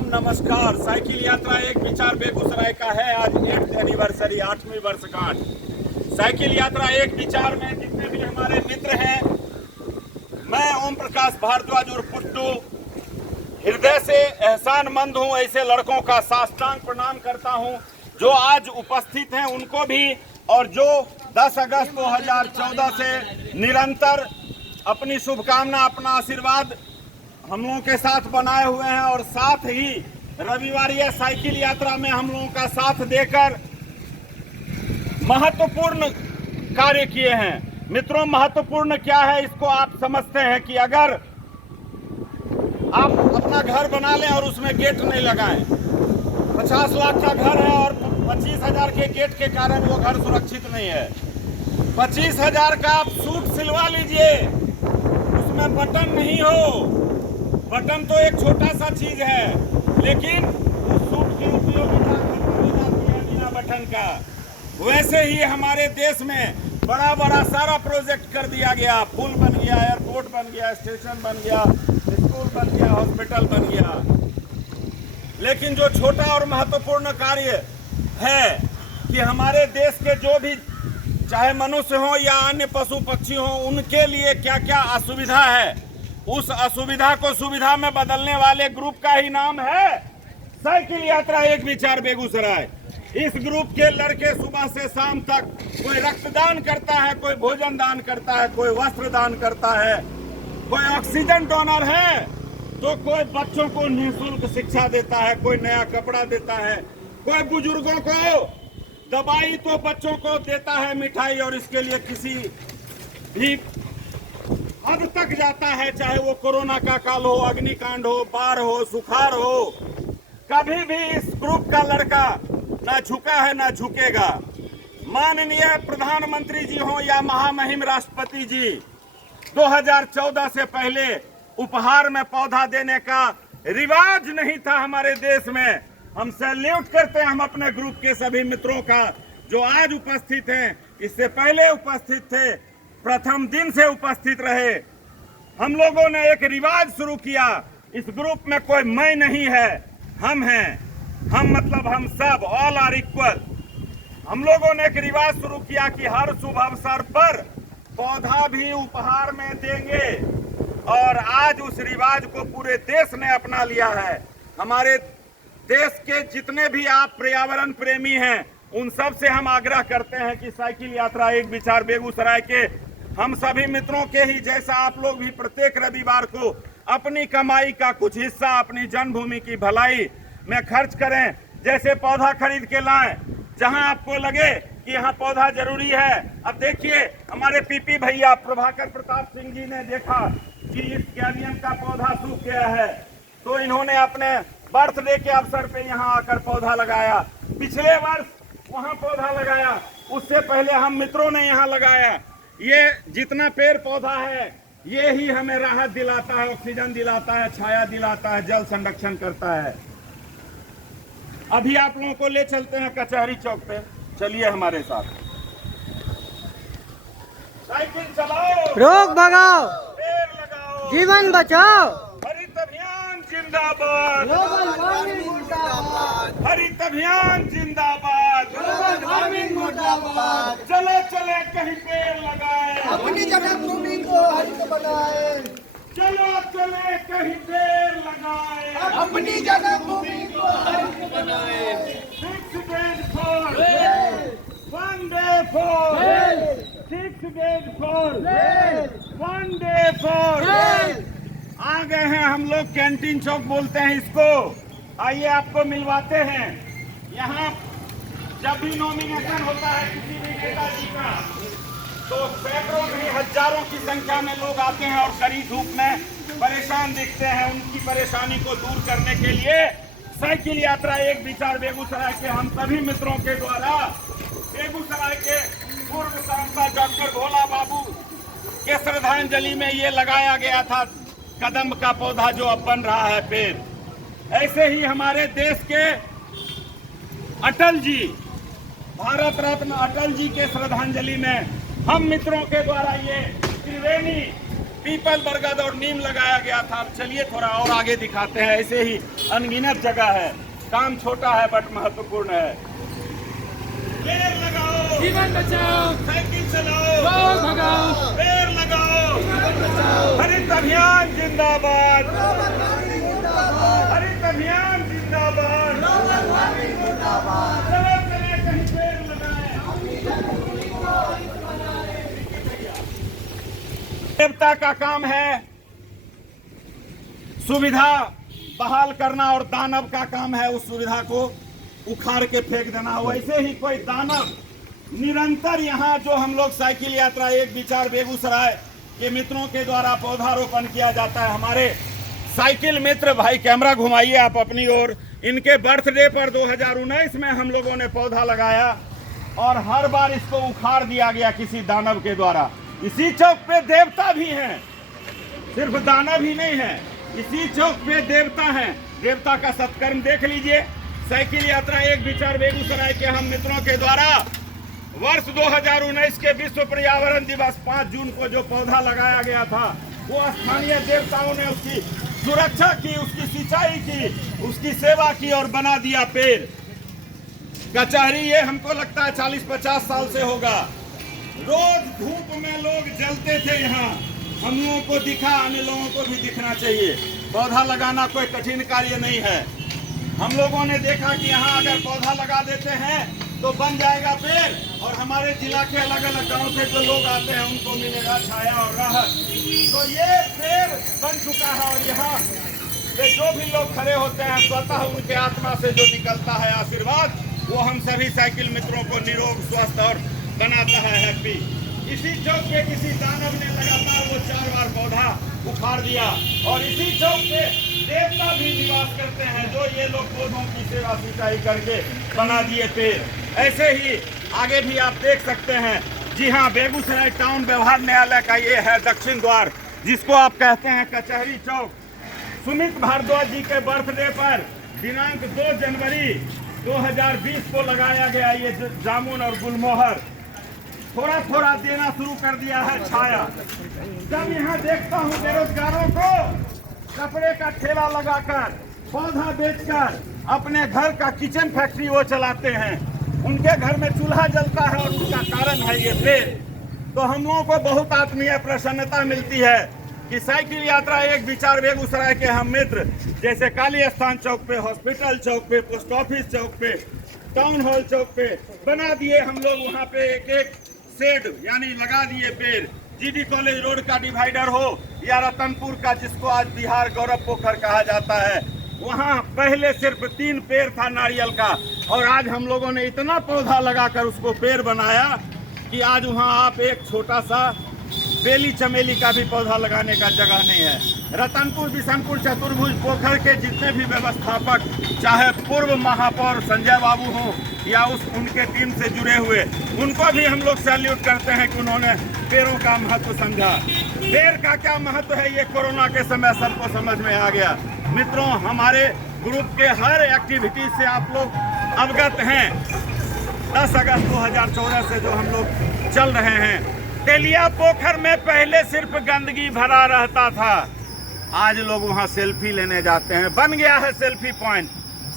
प्रणाम नमस्कार। साइकिल यात्रा एक विचार बेगूसराय का है। आज 8th एनिवर्सरी 8वीं वर्षगांठ। साइकिल यात्रा एक विचार में जितने भी हमारे मित्र हैं, मैं ओम प्रकाश भारद्वाज और पुट्टू हृदय से एहसानमंद हूं। ऐसे लड़कों का साष्टांग प्रणाम करता हूं जो आज उपस्थित हैं, उनको भी, और जो 10 अगस्त 2014 से निरंतर अपनी शुभकामना अपना आशीर्वाद हम लोगों के साथ बनाए हुए हैं, और साथ ही रविवार यह साइकिल यात्रा में हम लोगों का साथ देकर महत्वपूर्ण कार्य किए हैं। मित्रों, महत्वपूर्ण क्या है इसको आप समझते हैं कि अगर आप अपना घर बना लें और उसमें गेट नहीं लगाएं, 50 लाख का घर है और 25,000 के गेट के कारण वो घर सुरक्षित नहीं है। 25,000 का आप सूट सिलवा लीजिए, उसमें बटन नहीं हो। बटन तो एक छोटा सा चीज है, लेकिन उस सूट की उपयोगिता खत्म हो जाती है बिना बटन का। वैसे ही हमारे देश में बड़ा बड़ा सारा प्रोजेक्ट कर दिया गया। पुल बन गया, एयरपोर्ट बन गया, स्टेशन बन गया, स्कूल बन गया, हॉस्पिटल बन गया। लेकिन जो छोटा और महत्वपूर्ण कार्य है कि हमारे देश के जो भी चाहे मनुष्य हो या अन्य पशु पक्षी हो, उनके लिए क्या क्या असुविधा है, उस असुविधा को सुविधा में बदलने वाले ग्रुप का ही नाम है साइकिल यात्रा एक विचार बेगूसराय। इस ग्रुप के लड़के सुबह से शाम तक कोई रक्तदान करता है, कोई भोजन दान करता है, कोई वस्त्र दान करता है, कोई ऑक्सीजन डोनर है, तो कोई बच्चों को निःशुल्क शिक्षा देता है, कोई नया कपड़ा देता है, कोई बुजुर्गों को दवाई तो बच्चों को देता है, मिठाई, और इसके लिए किसी भी हद तक जाता है, चाहे वो कोरोना का काल हो, अग्निकांड हो, बाढ़ हो, सुखाड़ हो। कभी भी इस ग्रुप का लड़का ना झुका है ना झुकेगा। माननीय प्रधानमंत्री जी हो या महामहिम राष्ट्रपति जी, 2014 से पहले उपहार में पौधा देने का रिवाज नहीं था हमारे देश में। हम सैल्यूट करते हैं हम अपने ग्रुप के सभी मित्रों का जो आज उपस्थित हैं, इससे पहले उपस्थित थे, प्रथम दिन से उपस्थित रहे। हम लोगों ने एक रिवाज शुरू किया। इस ग्रुप में कोई मैं नहीं है, हम हैं। हम मतलब हम सब, ऑल आर इक्वल। हम लोगों ने एक रिवाज शुरू किया कि हर शुभ अवसर पर पौधा भी उपहार में देंगे, और आज उस रिवाज को पूरे देश ने अपना लिया है। हमारे देश के जितने भी आप पर्यावरण प्रेमी हैं, उन सब से हम आग्रह करते हैं कि साइकिल यात्रा एक विचार बेगूसराय के हम सभी मित्रों के ही जैसा आप लोग भी प्रत्येक रविवार को अपनी कमाई का कुछ हिस्सा अपनी जन्मभूमि की भलाई में खर्च करें। जैसे पौधा खरीद के लाएं, जहां आपको लगे कि यहाँ पौधा जरूरी है। अब देखिए, हमारे पीपी भैया प्रभाकर प्रताप सिंह जी ने देखा कि इस कैबियम का पौधा सूख गया है, तो इन्होंने अपने बर्थडे के अवसर पे यहाँ आकर पौधा लगाया। पिछले वर्ष वहाँ पौधा लगाया, उससे पहले हम मित्रों ने यहाँ लगाया। ये जितना पेड़ पौधा है, ये ही हमें राहत दिलाता है, ऑक्सीजन दिलाता है, छाया दिलाता है, जल संरक्षण करता है। अभी आप लोगों को ले चलते हैं कचहरी चौक पे, चलिए हमारे साथ। साइकिल चलाओ, रोग भगाओ, पेड़ लगाओ, जीवन बचाओ। हरित अभियान जिंदाबाद, ग्लोबल वार्मिंग मुर्दाबाद, हरित अभियान जिंदाबाद, ग्लोबल वार्मिंग मुर्दाबाद। चले चले कहीं पेड़ लगाए, अपनी जन्मभूमि को हरित बनाए, चलो चले कहीं पेड़ लगाए, अपनी जन्मभूमि को हरित बनाए। 6 days for 1 day for 6 days for 1 day for। आ गए हैं हम लोग, कैंटीन चौक बोलते हैं इसको। आइए आपको मिलवाते हैं। यहाँ जब भी नॉमिनेशन होता है किसी भी नेता जी का, तो सैकड़ों नहीं हजारों की संख्या में लोग आते हैं और कड़ी धूप में परेशान दिखते हैं। उनकी परेशानी को दूर करने के लिए साइकिल यात्रा एक विचार बेगूसराय के हम सभी मित्रों के द्वारा बेगूसराय के पूर्व सांसद डॉक्टर भोला बाबू के श्रद्धांजलि में ये लगाया गया था कदम का पौधा, जो अब बन रहा है पेड़। ऐसे ही हमारे देश के अटल जी, भारत रत्न अटल जी के श्रद्धांजलि में हम मित्रों के द्वारा ये त्रिवेणी पीपल, बरगद और नीम लगाया गया था। अब चलिए थोड़ा और आगे दिखाते हैं। ऐसे ही अनगिनत जगह है, काम छोटा है बट महत्वपूर्ण है। पेड़ लगाओ, जीवन बचाओ, साइकिल चलाओ, रोग भगाओ, पेड़ लगाओ, जीवन बचाओ, हरित अभियान जिंदाबाद, हरित अभियान जिंदाबाद, चलो चले कहीं पेड़ लगाएं। देवता का काम है सुविधा बहाल करना और दानव का काम है उस सुविधा को उखाड़ के फेंक देना। वैसे ही कोई दानव निरंतर यहाँ जो हम लोग साइकिल यात्रा एक विचार बेगूसराय के मित्रों के द्वारा पौधारोपण किया जाता है। हमारे साइकिल मित्र भाई, कैमरा घुमाइए आप अपनी ओर। इनके बर्थडे पर 2019 में हम लोगों ने पौधा लगाया और हर बार इसको उखाड़ दिया गया किसी दानव के द्वारा। इसी चौक पे देवता भी हैं, सिर्फ दानव ही नहीं है, इसी चौक पे देवता हैं। देवता का सत्कर्म देख लीजिए। साइकिल यात्रा एक विचार बेगूसराय के हम मित्रों के द्वारा वर्ष 2019 के विश्व पर्यावरण दिवस 5 जून को जो पौधा लगाया गया था, वो स्थानीय देवताओं ने उसकी सुरक्षा की, उसकी सिंचाई की, उसकी सेवा की और बना दिया पेड़। कचहरी ये हमको लगता है 40-50 साल से होगा। रोज धूप में लोग जलते थे यहाँ, हम लोगों को दिखा, अन्य लोगों को भी दिखना चाहिए। पौधा लगाना कोई कठिन कार्य नहीं है। हम लोगों ने देखा कि यहाँ अगर पौधा लगा देते हैं तो बन जाएगा पेड़ और हमारे जिला के अलग अलग गांव से जो लोग आते हैं उनको मिलेगा छाया और राहत। तो ये पेड़ बन चुका है और यहाँ से जो भी लोग खड़े होते हैं स्वतः उनके आत्मा से जो निकलता है आशीर्वाद, वो हम सभी साइकिल मित्रों को निरोग, स्वस्थ और बनाता है हैप्पी। इसी चौक पे किसी दानव ने लगातार वो 4 बार पौधा उखाड़ दिया और इसी चौक पे देवता भी निवास करते हैं जो ये लोग पौधों की सेवा सिंचाई करके बना दिए पेड़। ऐसे ही आगे भी आप देख सकते हैं। जी हाँ, बेगूसराय टाउन व्यवहार न्यायालय का ये है दक्षिण द्वार, जिसको आप कहते हैं कचहरी चौक। सुमित भारद्वाज जी के बर्थडे पर दिनांक 2 जनवरी 2020 को लगाया गया ये जामुन और गुलमोहर। थोड़ा थोड़ा देना शुरू कर दिया है छाया। जब यहाँ देखता हूँ बेरोजगारों को कपड़े का ठेला लगाकर, पौधा बेचकर अपने घर का किचन फैक्ट्री वो चलाते हैं, उनके घर में चूल्हा जलता है और उसका कारण है ये पेड़। तो हम लोगों को बहुत आत्मीय प्रसन्नता मिलती है कि साइकिल यात्रा एक विचार बेगूसराय के हम मित्र जैसे काली स्थान चौक पे, हॉस्पिटल चौक पे, पोस्ट ऑफिस चौक पे, टाउन हॉल चौक पे बना दिए हम लोग। वहाँ पे एक शेड यानी लगा दिए पेड़। जीडी कॉलेज रोड का डिवाइडर हो या रतनपुर का, जिसको आज बिहार गौरव पोखर कहा जाता है, वहाँ पहले सिर्फ 3 पेड़ था नारियल का और आज हम लोगों ने इतना पौधा लगाकर उसको पेड़ बनाया कि आज वहाँ आप एक छोटा सा बेली चमेली का भी पौधा लगाने का जगह नहीं है। रतनपुर, बिशनपुर, चतुर्भुज पोखर के जितने भी व्यवस्थापक, चाहे पूर्व महापौर संजय बाबू हों या उनके टीम से जुड़े हुए, उनको भी हम लोग सैल्यूट करते हैं कि उन्होंने पेड़ों का महत्व समझा। पेड़ का क्या महत्व है ये कोरोना के समय सबको समझ में आ गया। मित्रों, हमारे ग्रुप के हर एक्टिविटी से आप लोग अवगत हैं। 10 अगस्त 2014 से जो हम लोग चल रहे हैं, तेलिया पोखर में पहले सिर्फ गंदगी भरा रहता था, आज लोग वहां सेल्फी लेने जाते हैं, बन गया है सेल्फी पॉइंट।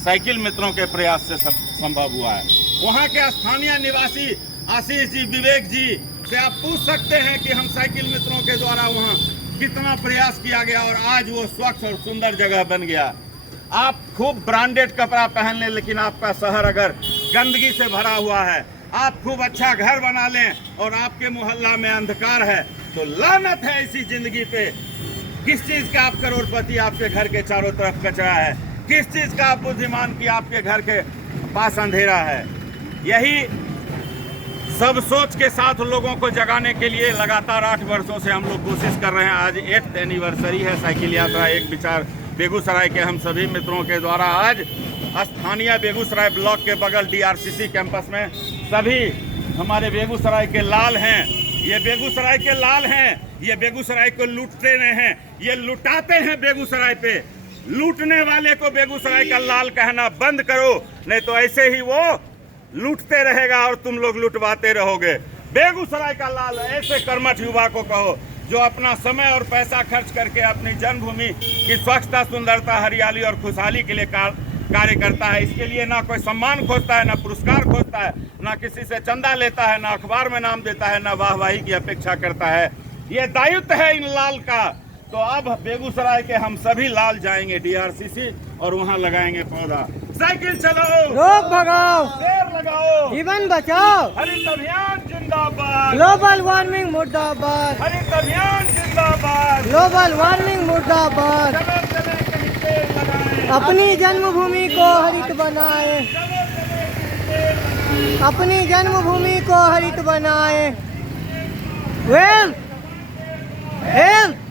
साइकिल मित्रों के प्रयास से सब संभव हुआ है। वहां के स्थानीय निवासी आशीष जी, विवेक जी से आप पूछ सकते हैं कि हम साइकिल मित्रों के द्वारा वहां कितना प्रयास किया गया और आज वो स्वच्छ और सुंदर जगह बन गया। आप खूब ब्रांडेड कपड़ा पहन लें, लेकिन आपका शहर अगर गंदगी से भरा हुआ है, आप खूब अच्छा घर बना लें और आपके मोहल्ला में अंधकार है, तो लानत है इसी जिंदगी पे। किस चीज का आप करोड़पति, आपके घर के चारों तरफ कचरा है? किस चीज का आप बुद्धिमान की आपके घर के पास अंधेरा है? यही सब सोच के साथ लोगों को जगाने के लिए लगातार 8 वर्षों से हम लोग कोशिश कर रहे हैं। आज 8th एनिवर्सरी है साइकिल यात्रा एक विचार बेगूसराय के हम सभी मित्रों के द्वारा। आज स्थानीय बेगूसराय ब्लॉक के बगल DRCC कैंपस में सभी हमारे बेगूसराय के लाल हैं, ये बेगूसराय के लाल हैं, ये बेगूसराय को लूटते नहीं हैं, ये लुटाते हैं बेगूसराय पे। लूटने वाले को बेगूसराय का लाल कहना बंद करो, नहीं तो ऐसे ही वो लूटते रहेगा और तुम लोग लुटवाते रहोगे। बेगूसराय का लाल ऐसे कर्मठ युवा को कहो जो अपना समय और पैसा खर्च करके अपनी जन्मभूमि की स्वच्छता, सुंदरता, हरियाली और खुशहाली के लिए कार्य करता है। इसके लिए ना कोई सम्मान खोजता है, ना पुरस्कार खोजता है, ना किसी से चंदा लेता है, ना अखबार में नाम देता है, ना वाहवाही की अपेक्षा करता है। ये दायित्व है इन लाल का। तो अब बेगूसराय के हम सभी लाल जाएंगे DRCC और वहाँ लगाएंगे पौधा। साइकिल चलाओ, रोग भगाओ, पेड़ लगाओ, जीवन बचाओ, हरित अभियान जिंदाबाद, ग्लोबल वार्मिंग मुर्दाबाद, हरित अभियान जिंदाबाद, ग्लोबल वार्मिंग मुर्दाबाद। चलो चले कहीं पेड़ लगाएं, अपनी जन्मभूमि को हरित बनाए, चलो चले कहीं पेड़ लगाएं। अपनी जन्मभूमि को हरित बनाए। Well health